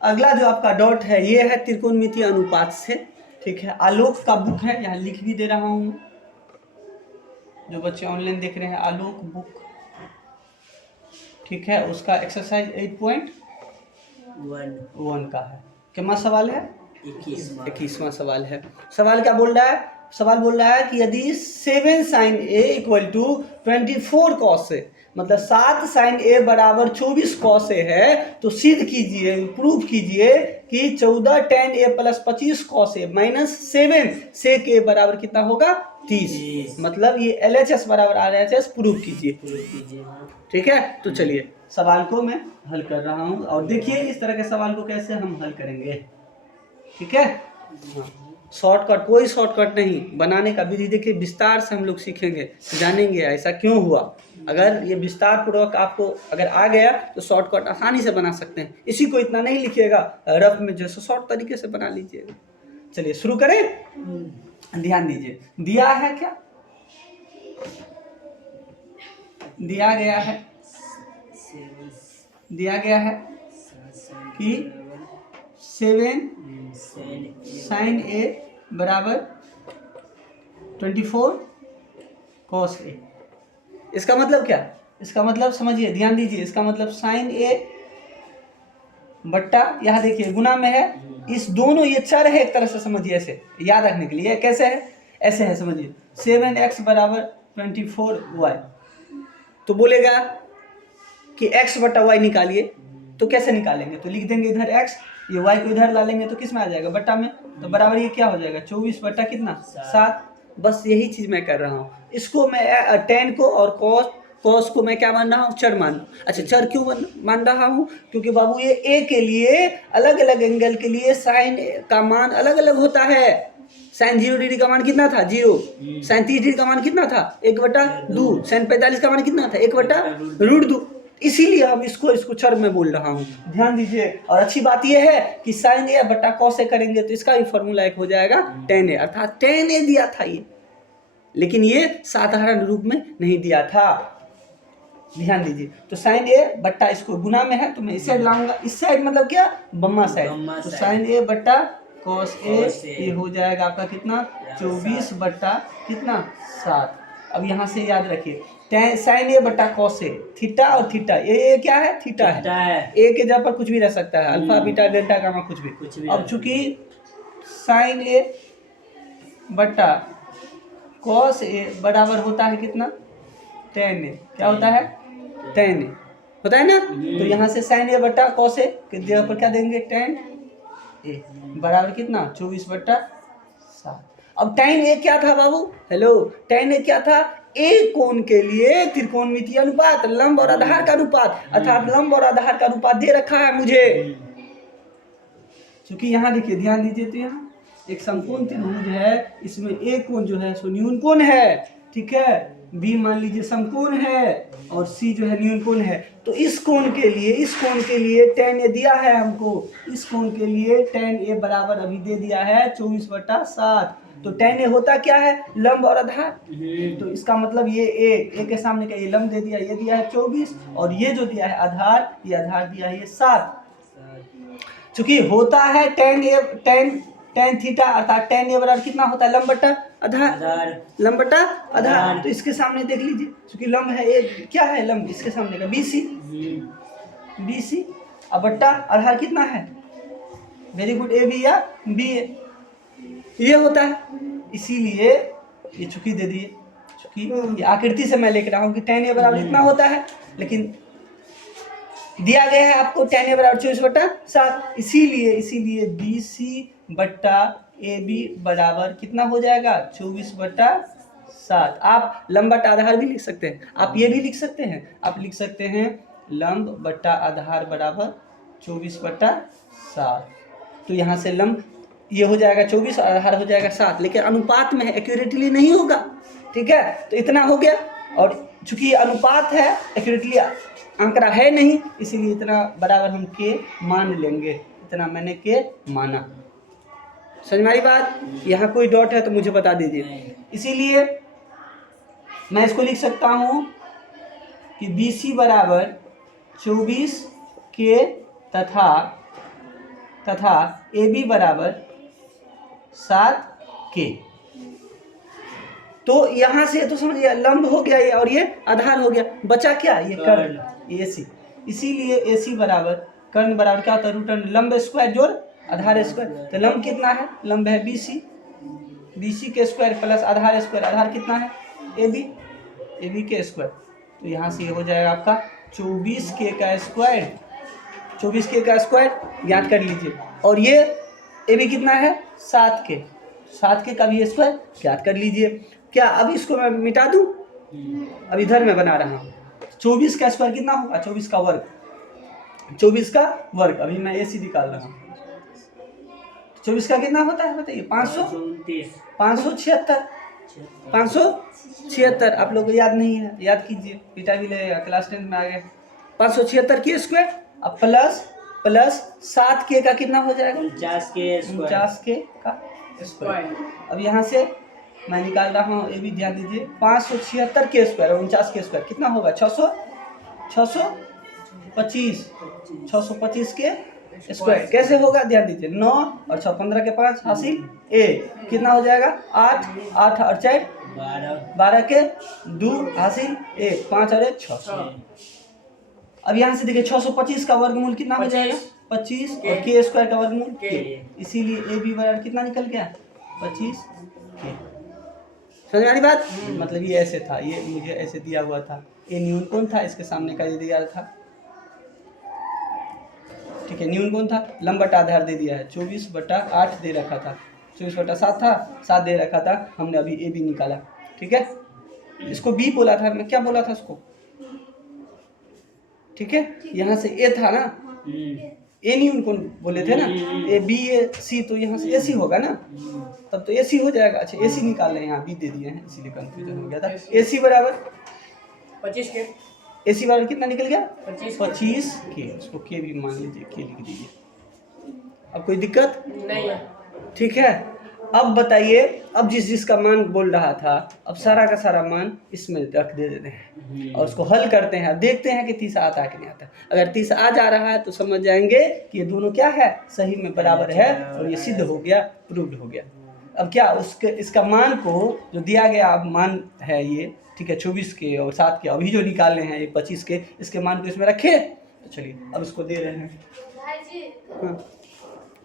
अगला जो आपका डॉट है ये है त्रिकोणमितीय अनुपात से, ठीक है। आलोक का बुक है, यहाँ लिख भी दे रहा हूँ, जो बच्चे ऑनलाइन देख रहे हैं, आलोक बुक, ठीक है। उसका एक्सरसाइज 8.1 का है। कितना सवाल है? 21वां सवाल है। सवाल क्या बोल रहा है? सवाल बोल रहा है कि यदि 7 sin a equal to 24 cos a, मतलब 7 sin a बराबर 24 cos a है, तो सिद्ध कीजिए, प्रूफ कीजिए कि 14 tan a plus 25 cos a minus 7 sec a बराबर कितना होगा? 30। मतलब ये LHS बराबर RHS प्रूफ कीजिए, ठीक है। तो चलिए सवाल को मैं हल कर रहा हूँ, और देखिए इस तरह के सवाल को कैसे हम हल करेंगे, ठीक है। शॉर्टकट, कोई शॉर्टकट नहीं, बनाने का विधि देखिए विस्तार से हम लोग सीखेंगे, जानेंगे ऐसा क्यों हुआ। अगर ये विस्तार पूर्वक आपको अगर आ गया तो शॉर्टकट आसानी से बना सकते हैं। इसी को इतना नहीं लिखिएगा, रफ में जैसे शॉर्ट तरीके से बना लीजिएगा। चलिए शुरू करें। ध्यान दीजिए, दिया है क्या? दिया गया है कि 7 sin a बराबर 24 cos a। इसका मतलब क्या? इसका मतलब समझिए, ध्यान दीजिए, इसका मतलब sin a बट्टा, यहाँ देखिए गुना में है, इस दोनों ये चर है, एक तरह से समझिए, ऐसे याद रखने के लिए। कैसे है? ऐसे है, समझिए 7x बराबर 24y। तो बोलेगा कि x बट्टा y निकालिए, तो कैसे निकालेंगे? तो लिख देंगे इधर x, ये y को इधर डालेंगे तो किस में आ जाएगा? बट्टा में। तो बराबर ये क्या हो जाएगा? 24 बट्टा कितना? 7। बस यही चीज मैं कर रहा हूँ। इसको मैं tan को और cos को मैं क्या मान रहा हूँ? चर मान। अच्छा, चर क्यों मान रहा हूँ? क्योंकि बाबू ये a के लिए अलग अलग एंगल के लिए साइन का मान अलग अलग होता है। साइन 0 डिग्री का मान कितना था? 0। साइन 30 डिग्री का मान कितना था? 1/2। साइन 45 का मान कितना था? 1/√2। इसीलिए हम इसको चर में बोल रहा हूँ, ध्यान दीजिए। और अच्छी बात यह है कि साइन ए बट्टा कॉस ए करेंगे तो इसका भी फॉर्मूला एक हो जाएगा tan a, अर्थात tan a दिया था ये, लेकिन ये साधारण रूप में नहीं दिया था। ध्यान दीजिए, तो साइन ए बट्टा, इसको गुना में है तो मैं इस साइड लाऊंगा, इस साइड मतलब क्या? बम्मा साइड। तो साइन ए बट्टा कॉस ए, ये हो जाएगा आपका कितना? 24 बट्टा कितना? 7। अब यहाँ से याद रखिए, साइन ए बट्टा कॉस ए, थीटा और थीटा, ये क्या है? थीटा है। ए के जगह पर कुछ भी रह सकता है, अल्फा बीटा डेल्टा गामा कुछ भी। अब चूंकि साइन ए बट्टा कॉस ए बराबर होता है कितना? tan ए। क्या होता है? tan ए होता है ना। तो यहाँ से साइन ए बट्टा कॉस ए के जगह पर क्या देंगे? tan ए बराबर कितना? 24 बट्टा 7। अब tan ए क्या था बाबू? हेलो, tan ए क्या था? ए कोण के लिए त्रिकोणमितीय अनुपात, लंब और आधार का अनुपात, अर्थात लंब और आधार का अनुपात दे रखा है मुझे। क्योंकि यहाँ देखिए, ध्यान दीजिए, तो यहाँ एक समकोण त्रिभुज है, इसमें ए कोण जो है सो न्यून कोण है, ठीक है। बी मान लीजिए समकोण है, और सी जो है न्यून कोण है। तो इस कोण के लिए tan ए दिया है हमको, इस कोण के लिए tan ए बराबर अभी दे दिया है 24 बट्टा 7। तो tan ए होता क्या है? लंब और आधार। तो इसका मतलब ये ए के सामने का ये लंब दे दिया, ये दिया है 24, और ये जो दिया है आधार, ये आधार दिया है ये 7। चूंकि होता है tan थीटा, अर्थात tan ए बराबर कितना होता है? लंब बट्टा आधार, लंब बट्टा आधार। तो इसके सामने देख लीजिए, चूंकि लंब है ए, क्या है लंब? इसके सामने का BC, अब बट्टा आधार कितना है? वेरी गुड, AB या BA, ये होता है। इसीलिए ये चूंकि दे दिए, चूंकि आकृति से मैं लिख रहा हूँ कि tan ए बराबर इतना होता है, लेकिन दिया गया है आपको tan ए बराबर 24 बट्टा 7। इसीलिए BC बट्टा AB बराबर कितना हो जाएगा? 24 बट्टा 7। आप लंब बट्टा आधार भी लिख सकते हैं, आप ये भी लिख सकते हैं, आप लिख सकते हैं लंब बट्टा आधार बराबर 24 बट्टा 7। तो यहाँ से लंब ये हो जाएगा 24 और आधार हो जाएगा 7, लेकिन अनुपात में है, एक्यूरेटली नहीं होगा, ठीक है। तो इतना हो गया, और चूंकि ये अनुपात है, एक्यूरेटली आंकड़ा है नहीं, इसीलिए इतना बराबर हम के मान लेंगे, इतना मैंने के माना। समझ में आई बात? यहाँ कोई डॉट है तो मुझे बता दीजिए। इसीलिए मैं इसको लिख सकता हूँ कि BC बराबर 24 के तथा तथा AB बराबर 7K। तो यहां से तो समझिए लंब हो गया ये और ये आधार हो गया, बचा क्या, ये कर्ण AC। इसीलिए AC बराबर कर्ण बराबर क्या होता है, रूट अंडर लंब स्क्वायर जोड़ आधार स्क्वायर। तो लंब कितना है, लंब है BC के स्क्वायर प्लस आधार स्क्वायर, आधार कितना है AB के स्क्वायर। तो यहाँ से ये हो जाएगा आपका 24K का स्क्वायर, 24K का स्क्वायर ज्ञात कर लीजिए। और ये AB कितना है 7K का भी स्क्वायर ज्ञात कर लीजिए। क्या अब इसको मैं मिटा दूं, अब इधर मैं बना रहा हूँ। 24 का स्क्वायर कितना होगा, 24 का वर्ग, 24 का वर्ग। अभी मैं AC निकाल रहा हूँ। 24 का कितना होता है बताइए, 576। आप लोगों को याद नहीं है, याद कीजिए, पिटा भी लगेगा, क्लास 10 में आ गए। 576 के स्क्वायर अब प्लस 7K का कितना हो जाएगा, 49K का स्क्वायर। अब यहाँ से मैं निकाल रहा हूँ, ये भी ध्यान दीजिए, 576 के स्क्वायर और 49 के स्क्वायर कितना होगा, 625 के स्क्वायर। कैसे होगा ध्यान दीजिए, 9 और 6 15 के 5 हासिल ए, कितना हो जाएगा 8 और 4 12 के 2 हासिल 1, 5 और 1 6। अब यहाँ से देखिए 625 का वर्गमूल कितना हो जाएगा 25 और के स्क्वायर का वर्गमूल के, इसीलिए ए बी बराबर कितना निकल गया 25 के। समझ में आ रही बात, मतलब ये ऐसे था, ये मुझे ऐसे दिया हुआ था, ये न्यून कौन था, इसके सामने का ये दिया था, ठीक है, न्यून कौन था, लंब बटा आधार दे दिया है, 24/8 दे रखा था, 24/7 था, 7 दे रखा था, हमने अभी ए बी निकाला, ठीक है। इसको बी बोला था, मैं क्या बोला था उसको, ठीक है, यहाँ से ए था ना, ए न्यून कौन बोले थे ना, ए बी ए सी, तो यहाँ से ए सी होगा ना, तब तो ए सी हो जाएगा। अच्छा ए सी निकाल रहे हैं, यहाँ बी दे दिए हैं, इसीलिए कंफ्यूजन हो गया था। ए सी बराबर 25 के, ए सी बराबर कितना निकल गया 25 के, उसको के भी मान लीजिए, के लिख दीजिए। अब कोई दिक्कत नहीं है, ठीक है। अब बताइए, अब जिसका मान बोल रहा था, अब सारा का सारा मान इसमें रख दे देते हैं और उसको हल करते हैं, देखते हैं कि 30 आता है कि नहीं आता। अगर 30 आ जा रहा है तो समझ जाएंगे कि ये दोनों क्या है, सही में बराबर है और ये सिद्ध हो गया, प्रूव्ड हो गया। अब क्या उसके इसका मान को जो दिया गया अब मान है ये, ठीक है, 24 के और 7 के, अभी जो निकाले हैं ये 25 के, इसके मान को इसमें रखे। तो चलिए अब इसको दे रहे हैं, हाँ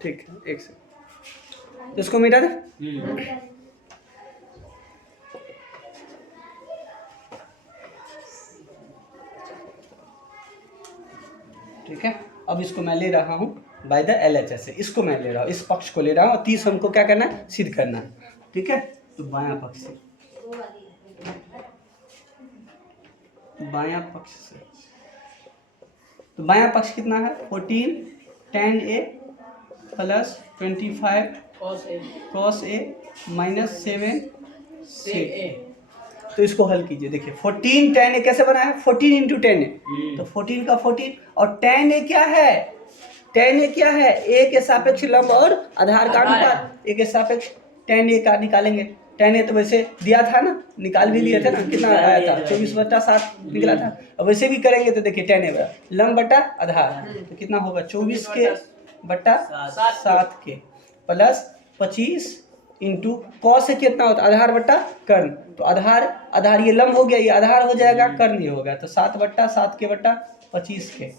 ठीक है, एक से इसको मिटा दे। ठीक है, अब इसको मैं ले रहा हूँ बाय द LHS से, इसको मैं ले रहा हूँ, इस पक्ष को ले रहा हूँ, 30 हमको क्या करना है, सिद्ध करना है, ठीक है। तो बायां पक्ष से, बायां पक्ष से, तो बायां पक्ष कितना है 14 tan A plus 25 cos A minus 7 sec A। तो इसको हल कीजिए, देखिए 14 tan A कैसे बना है, 14 इंटू tan A, तो 14 का 14 और tan A क्या है, tan A क्या है, A के सापेक्ष लंब और आधार का अनुपात, A के सापेक्ष tan A का निकालेंगे। tan A तो वैसे दिया था ना, निकाल भी लिए थे ना, कितना आया था 24/7 निकला था। अब वैसे भी करेंगे तो देखिए tan A लंब बटा आधार, तो कितना होगा 24 के बटा 7 के प्लस 25 इंटू कॉस से कितना होता है, आधार बट्टा कर्ण, तो आधार ये लंब हो गया, ये आधार हो जाएगा, कर्ण ये हो गया, तो 7/7 के बट्टा 25 के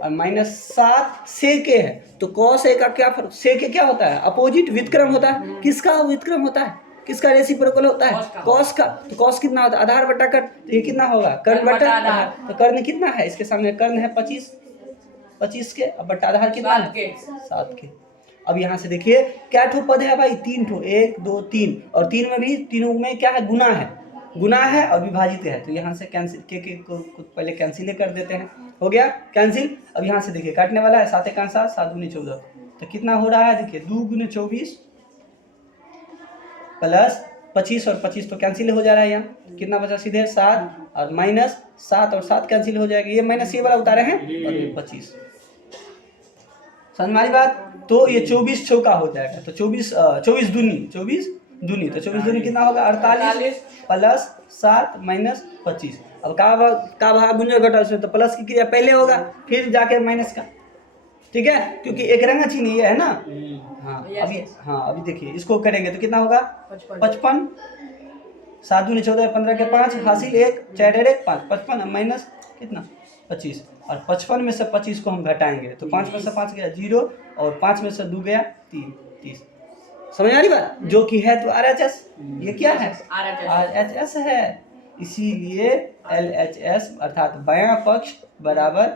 और माइनस 7 से के है, तो कॉस ए का क्या फर्क, से के क्या होता है, अपोजिट व्युत्क्रम होता है, किसका व्युत्क्रम होता है, किसका रेसिप्रोकल होता है, कॉस का, तो कॉस कितना होता है, आधार बट्टा कर्ण, तो ये कितना होगा कर्ण बट्टा आधार, तो कर्ण कितना है, इसके सामने कर्ण है 25 के, अब बट्टा आधार कितना है 7 के। अब यहाँ से देखिए क्या ठो पद है भाई, 3 ठो, 1 2 3, और 3 में भी, तीनों में क्या है, गुना है और विभाजित है, तो यहाँ से कैंसिल के को पहले कैंसिल कर देते हैं, हो गया कैंसिल। अब यहाँ से देखिए काटने वाला है, 7 1 7 7 दूनी 14, तो कितना हो रहा है, देखिए 2 गुने 24 प्लस 25 और 25 तो कैंसिल हो जा रहा है, यहाँ कितना बचा सीधे 7 और माइनस 7 और 7 कैंसिल हो जाएगा, ये माइनस ये वाला उतारे हैं और ये 25, समझ में आई बात। तो ये 24 चौका हो जाएगा, तो 24 दूनी, तो 24 दूनी कितना होगा 48 प्लस 7 माइनस 25। अब का भाग गुंजर घटा उसमें, तो प्लस की क्रिया पहले होगा फिर जाके माइनस का, ठीक है, क्योंकि एक रंगा चीनी ये है ना। हाँ अभी देखिए इसको करेंगे तो कितना होगा 55, 7 दूनी 14, 15 के 5 हासिल 1, 4 1 5, 55 माइनस कितना 25, और 55 में से 25 को हम घटाएंगे तो 5 में से 5 गया 0 और 5 में से 2 गया 3, 30। समझ आ रही बात, जो कि है तो RHS, ये क्या है RHS है, इसीलिए LHS अर्थात बायां पक्ष बराबर